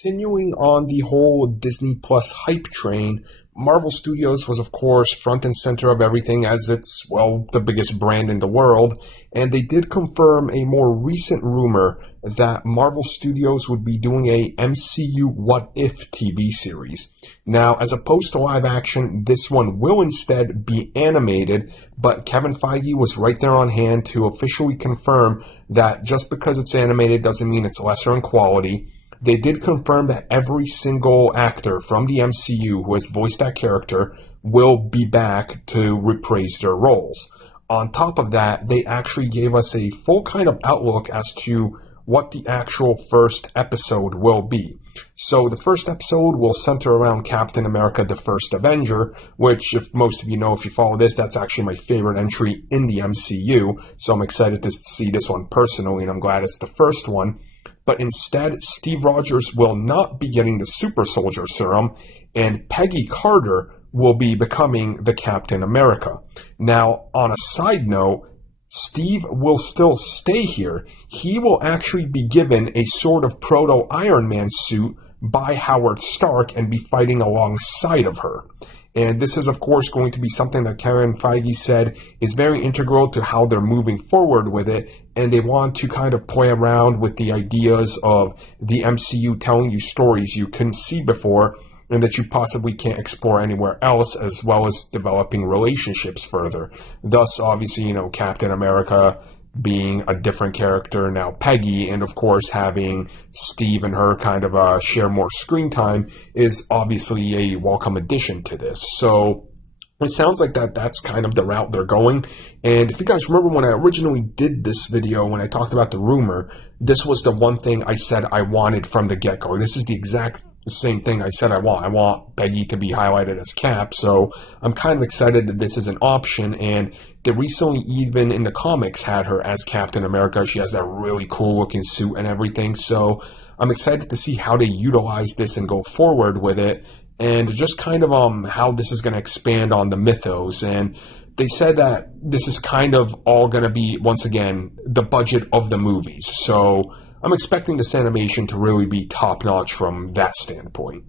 Continuing on the whole Disney Plus hype train, Marvel Studios was, of course, front and center of everything as it's, well, the biggest brand in the world, and they did confirm a more recent rumor that Marvel Studios would be doing a MCU What If TV series. Now, as opposed to live action, this one will instead be animated, but Kevin Feige was right there on hand to officially confirm that just because it's animated doesn't mean it's lesser in quality. They did confirm that every single actor from the MCU who has voiced that character will be back to reprise their roles. On top of that, they actually gave us a full kind of outlook as to what the actual first episode will be. So the first episode will center around Captain America, the First Avenger, which, if most of you know, if you follow this, that's actually my favorite entry in the MCU. So I'm excited to see this one personally, and I'm glad it's the first one. But instead, Steve Rogers will not be getting the Super Soldier Serum, and Peggy Carter will be becoming the Captain America. Now, on a side note, Steve will still stay here. He will actually be given a sort of proto-Iron Man suit by Howard Stark and be fighting alongside of her. And this is, of course, going to be something that Kevin Feige said is very integral to how they're moving forward with it. And they want to kind of play around with the ideas of the MCU telling you stories you couldn't see before and that you possibly can't explore anywhere else, as well as developing relationships further. Thus, obviously, Captain America being a different character, now Peggy, and of course having Steve and her kind of share more screen time is obviously a welcome addition to this. So it sounds like that's kind of the route they're going. And if you guys remember when I originally did this video, when I talked about the rumor, this was the one thing I said I wanted from the get-go. This is the exact same thing I said I want. I want Peggy to be highlighted as Cap, so I'm kind of excited that this is an option, and they recently even in the comics had her as Captain America. She has that really cool looking suit and everything, so I'm excited to see how they utilize this and go forward with it, and just kind of how this is going to expand on the mythos. And they said that this is kind of all going to be, once again, the budget of the movies, so I'm expecting this animation to really be top-notch from that standpoint.